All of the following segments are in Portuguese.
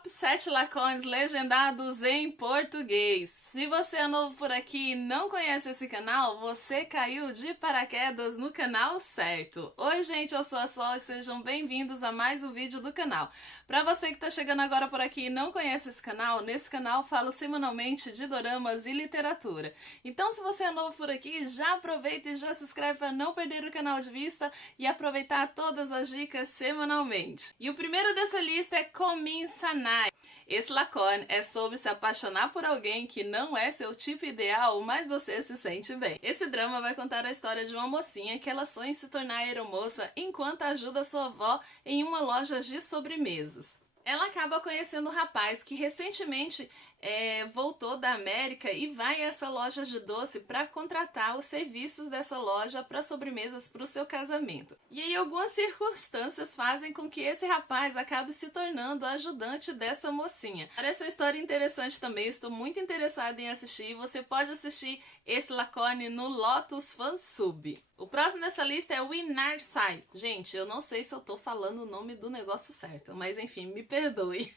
Top 7 Lacones legendados em português. Se você é novo por aqui e não conhece esse canal, você caiu de paraquedas no canal certo. Oi gente, eu sou a Sol e sejam bem-vindos a mais um vídeo do canal. Para você que está chegando agora por aqui e não conhece esse canal, nesse canal falo semanalmente de doramas e literatura. Então se você é novo por aqui, já aproveita e já se inscreve para não perder o canal de vista e aproveitar todas as dicas semanalmente. E o primeiro dessa lista é Komin Sanai. Esse lacone é sobre se apaixonar por alguém que não é seu tipo ideal, mas você se sente bem. Esse drama vai contar a história de uma mocinha que ela sonha em se tornar aeromoça enquanto ajuda sua avó em uma loja de sobremesas. Ela acaba conhecendo um rapaz que recentemente voltou da América e vai a essa loja de doce para contratar os serviços dessa loja para sobremesas para o seu casamento. E aí algumas circunstâncias fazem com que esse rapaz acabe se tornando ajudante dessa mocinha. Parece uma história interessante também, estou muito interessada em assistir. Você pode assistir esse lacone no Lotus Fansub. O próximo dessa lista é o Inarsai. Gente, eu não sei se eu tô falando o nome do negócio certo, mas enfim, me perdoe.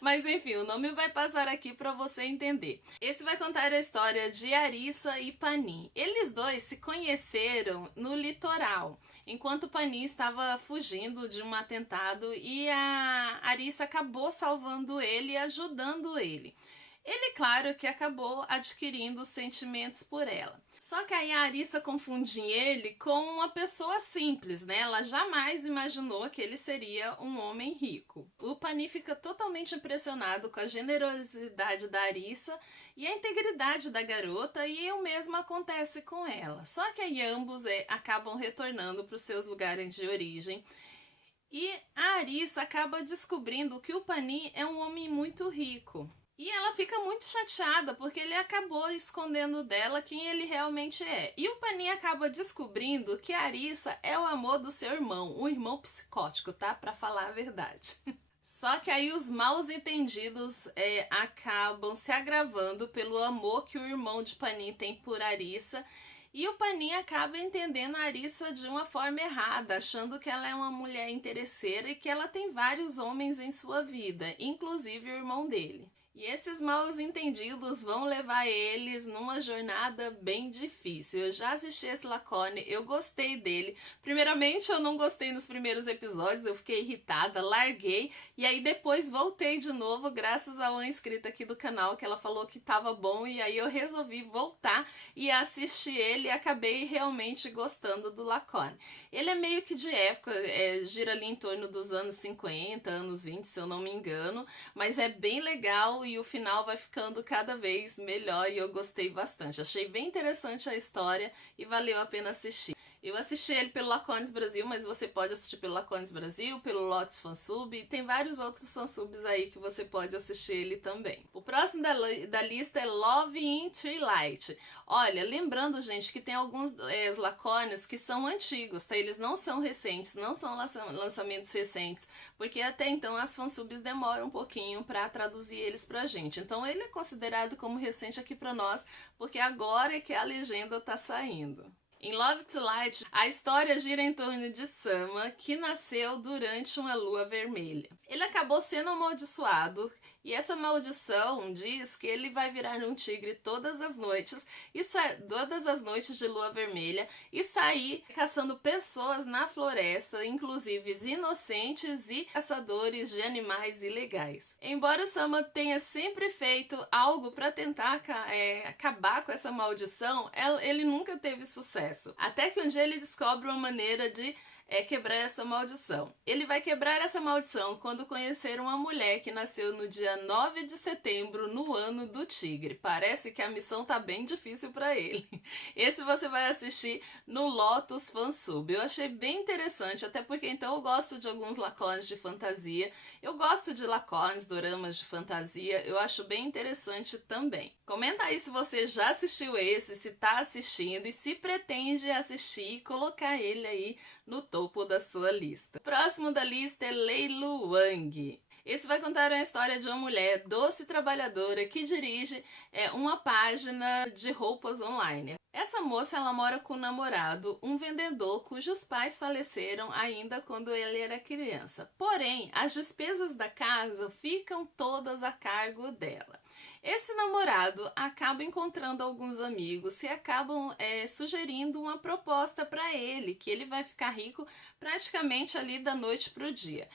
Mas enfim, o nome vai passar aqui para você entender. Esse vai contar a história de Arissa e Panin. Eles dois se conheceram no litoral, enquanto Panin estava fugindo de um atentado e a Arissa acabou salvando ele e ajudando ele. Ele, claro, que acabou adquirindo sentimentos por ela. Só que aí a Arissa confunde ele com uma pessoa simples, né? Ela jamais imaginou que ele seria um homem rico. O Panin fica totalmente impressionado com a generosidade da Arissa e a integridade da garota, e o mesmo acontece com ela. Só que aí ambos acabam retornando para os seus lugares de origem. E a Arissa acaba descobrindo que o Panin é um homem muito rico. E ela fica muito chateada porque ele acabou escondendo dela quem ele realmente é. E o Panin acaba descobrindo que a Arissa é o amor do seu irmão, um irmão psicótico, tá? Pra falar a verdade. Só que aí os maus entendidos acabam se agravando pelo amor que o irmão de Panin tem por Arissa. E o Panin acaba entendendo a Arissa de uma forma errada, achando que ela é uma mulher interesseira e que ela tem vários homens em sua vida, inclusive o irmão dele. E esses maus entendidos vão levar eles numa jornada bem difícil. Eu já assisti esse lacone, eu gostei dele. Primeiramente eu não gostei nos primeiros episódios, eu fiquei irritada, larguei. E aí depois voltei de novo, graças a uma inscrita aqui do canal, que ela falou que tava bom. E aí eu resolvi voltar e assistir ele e acabei realmente gostando do lacone. Ele é meio que de época, gira ali em torno dos anos 50, anos 20, se eu não me engano. Mas é bem legal e o final vai ficando cada vez melhor e eu gostei bastante. Achei bem interessante a história e valeu a pena assistir. Eu assisti ele pelo Lacones Brasil, mas você pode assistir pelo Lacones Brasil, pelo Lotus Fansub, e tem vários outros fansubs aí que você pode assistir ele também. O próximo da lista é Love in Twilight. Olha, lembrando, gente, que tem alguns lacones que são antigos, tá? Eles não são recentes, não são lançamentos recentes, porque até então as fansubs demoram um pouquinho para traduzir eles pra gente. Então ele é considerado como recente aqui pra nós, porque agora é que a legenda tá saindo. Em Love to Light, a história gira em torno de Sama, que nasceu durante uma lua vermelha. Ele acabou sendo amaldiçoado e essa maldição diz que ele vai virar um tigre todas as noites de lua vermelha e sair caçando pessoas na floresta, inclusive inocentes e caçadores de animais ilegais. Embora Sama tenha sempre feito algo para tentar acabar com essa maldição, ele nunca teve sucesso. Até que um dia ele descobre uma maneira de quebrar essa maldição. Ele vai quebrar essa maldição quando conhecer uma mulher que nasceu no dia 9 de setembro, no ano do tigre. Parece que a missão tá bem difícil para ele. Esse você vai assistir no Lotus Fansub. Eu achei bem interessante, até porque então eu gosto de alguns lacones de fantasia. Eu gosto de lacones, doramas de fantasia. Eu acho bem interessante também. Comenta aí se você já assistiu esse, se tá assistindo e se pretende assistir e colocar ele aí no topo da sua lista. O próximo da lista é Lei Lu Wang. Esse vai contar a história de uma mulher doce e trabalhadora que dirige uma página de roupas online. Essa moça, ela mora com o namorado, um vendedor cujos pais faleceram ainda quando ele era criança. Porém, as despesas da casa ficam todas a cargo dela. Esse namorado acaba encontrando alguns amigos e acabam sugerindo uma proposta para ele, que ele vai ficar rico praticamente ali da noite para o dia.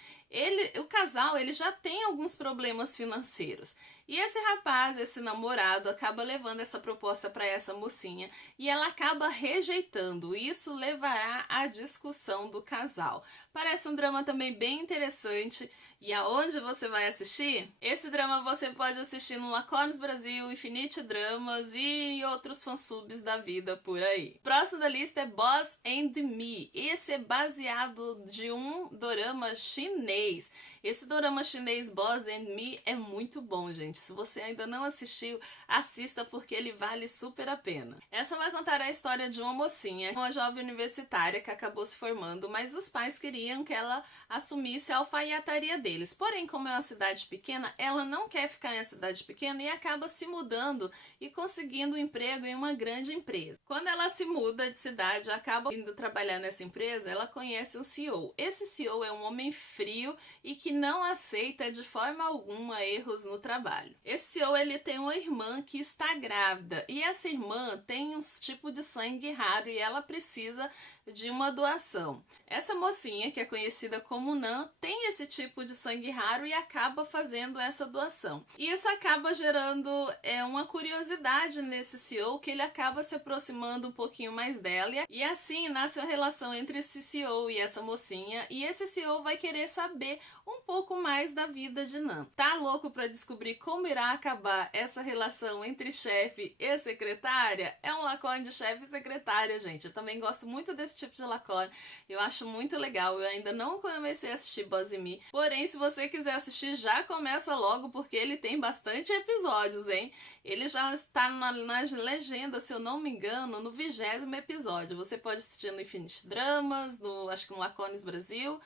O casal, ele já tem alguns problemas financeiros. E esse rapaz, esse namorado, acaba levando essa proposta para essa mocinha e ela acaba rejeitando. Isso levará à discussão do casal. Parece um drama também bem interessante. E aonde você vai assistir? Esse drama você pode assistir no Lacones Brasil, Infinite Dramas e outros fansubs da vida por aí. Próximo da lista é Boss and Me. Esse é baseado de um dorama chinês. Esse dorama chinês Boss and Me é muito bom, gente. Se você ainda não assistiu, assista porque ele vale super a pena. Essa vai contar a história de uma mocinha, uma jovem universitária que acabou se formando, mas os pais queriam que ela assumisse a alfaiataria deles. Porém, como é uma cidade pequena, ela não quer ficar em uma cidade pequena e acaba se mudando e conseguindo um emprego em uma grande empresa. Quando ela se muda de cidade, acaba indo trabalhar nessa empresa, ela conhece um CEO. Esse CEO é um homem frio e que não aceita de forma alguma erros no trabalho. Esse CEO, ele tem uma irmã que está grávida e essa irmã tem um tipo de sangue raro e ela precisa de uma doação. Essa mocinha, que é conhecida como Nan, tem esse tipo de sangue raro e acaba fazendo essa doação. E isso acaba gerando uma curiosidade nesse CEO, que ele acaba se aproximando um pouquinho mais dela e assim nasce a relação entre esse CEO e essa mocinha, e esse CEO vai querer saber um pouco mais da vida de Nan. Tá louco para descobrir como irá acabar essa relação entre chefe e secretária? É um lacone de chefe e secretária, gente. Eu também gosto muito desse tipo de lacone. Eu acho muito legal. Eu ainda não comecei a assistir Boss and Me. Porém, se você quiser assistir, já começa logo, porque ele tem bastante episódios, hein? Ele já está nas legendas, se eu não me engano, no 20º episódio. Você pode assistir no Infinite Dramas, acho que no Lacones Brasil.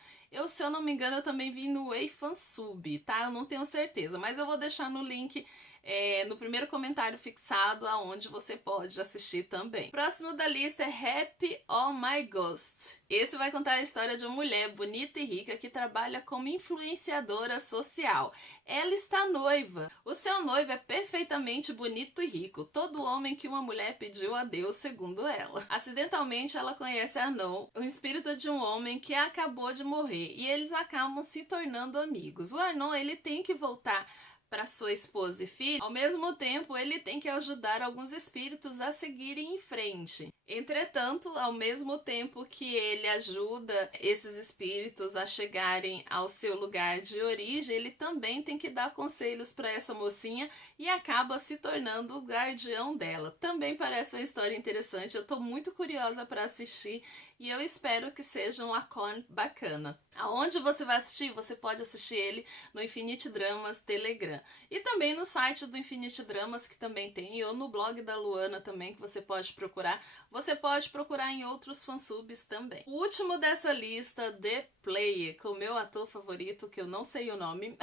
Se eu não me engano, eu também vi no Fansub, tá? Eu não tenho certeza, mas eu vou deixar no link no primeiro comentário fixado, aonde você pode assistir também. Próximo da lista é Happy Oh My Ghost. Esse vai contar a história de uma mulher bonita e rica que trabalha como influenciadora social. Ela está noiva. O seu noivo é perfeitamente bonito e rico, todo homem que uma mulher pediu a Deus, segundo ela. Acidentalmente, ela conhece Arnon, o espírito de um homem que acabou de morrer, e eles acabam se tornando amigos. O Arnon, ele tem que voltar para sua esposa e filho, ao mesmo tempo ele tem que ajudar alguns espíritos a seguirem em frente. Entretanto, ao mesmo tempo que ele ajuda esses espíritos a chegarem ao seu lugar de origem, ele também tem que dar conselhos para essa mocinha e acaba se tornando o guardião dela. Também parece uma história interessante, eu estou muito curiosa para assistir e eu espero que seja um lacone bacana. Aonde você vai assistir? Você pode assistir ele no Infinite Dramas Telegram. E também no site do Infinite Dramas, que também tem, ou no blog da Luana também, que você pode procurar. Você pode procurar em outros fansubs também. O último dessa lista, The Player, com o meu ator favorito, que eu não sei o nome,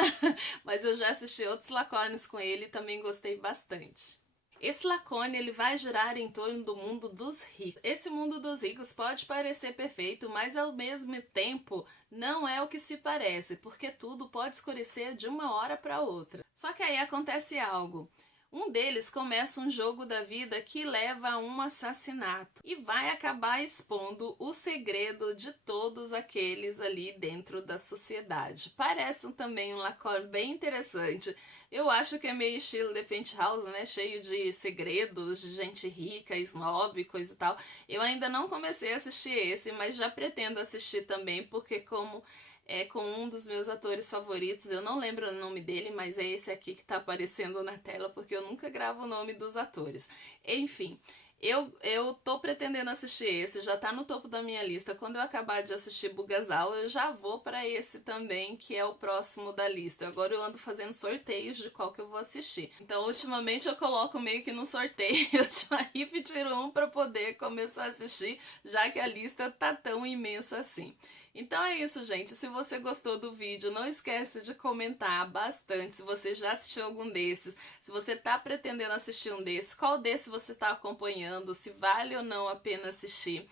mas eu já assisti outros lacones com ele e também gostei bastante. Esse lacone, ele vai girar em torno do mundo dos ricos. Esse mundo dos ricos pode parecer perfeito, mas ao mesmo tempo não é o que se parece, porque tudo pode escurecer de uma hora para outra. Só que aí acontece algo. Um deles começa um jogo da vida que leva a um assassinato e vai acabar expondo o segredo de todos aqueles ali dentro da sociedade. Parece também um lacone bem interessante. Eu acho que é meio estilo The Penthouse, né? Cheio de segredos, de gente rica, snob, coisa e tal. Eu ainda não comecei a assistir esse, mas já pretendo assistir também, porque como é com um dos meus atores favoritos, eu não lembro o nome dele, mas é esse aqui que tá aparecendo na tela, porque eu nunca gravo o nome dos atores. Enfim, eu tô pretendendo assistir esse, já tá no topo da minha lista. Quando eu acabar de assistir Bugazal, eu já vou pra esse também, que é o próximo da lista. Agora eu ando fazendo sorteios de qual que eu vou assistir. Então, ultimamente eu coloco meio que no sorteio de uma rifa e tiro um pra poder começar a assistir, já que a lista tá tão imensa assim. Então é isso, gente. Se você gostou do vídeo, não esquece de comentar bastante se você já assistiu algum desses, se você tá pretendendo assistir um desses, qual desses você tá acompanhando, se vale ou não a pena assistir.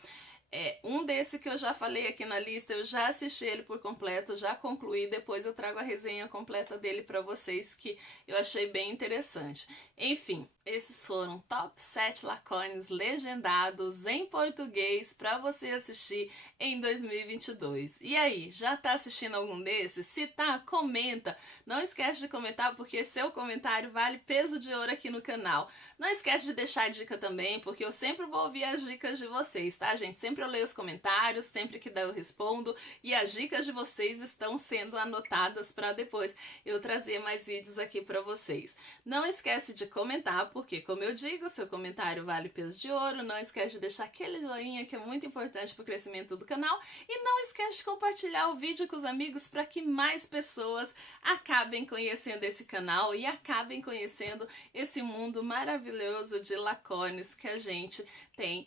Um desse que eu já falei aqui na lista, eu já assisti ele por completo, já concluí, depois eu trago a resenha completa dele pra vocês, que eu achei bem interessante. Enfim, esses foram top 7 Lacones legendados em português para você assistir em 2022. E aí, já tá assistindo algum desses? Se tá, comenta. Não esquece de comentar, porque seu comentário vale peso de ouro aqui no canal. Não esquece de deixar dica também, porque eu sempre vou ouvir as dicas de vocês, tá, gente? Sempre eu leio os comentários, sempre que dá eu respondo, e as dicas de vocês estão sendo anotadas para depois eu trazer mais vídeos aqui para vocês. Não esquece de comentar, porque, como eu digo, seu comentário vale peso de ouro. Não esquece de deixar aquele joinha, que é muito importante para o crescimento do canal, e não esquece de compartilhar o vídeo com os amigos para que mais pessoas acabem conhecendo esse canal e acabem conhecendo esse mundo maravilhoso de Lacones que a gente tem,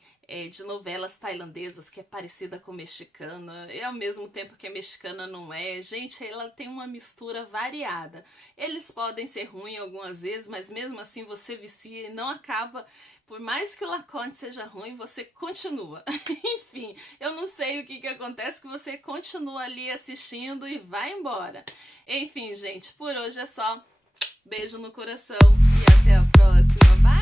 de novelas tailandesas, que é parecida com mexicana, e ao mesmo tempo que a mexicana não é. Gente, ela tem uma mistura variada. Eles podem ser ruins algumas vezes, mas mesmo assim você vicia e não acaba. Por mais que o Lacone seja ruim, você continua. Enfim, eu não sei o que acontece, que você continua ali assistindo e vai embora. Enfim, gente, por hoje é só. Beijo no coração e até a próxima. Bye!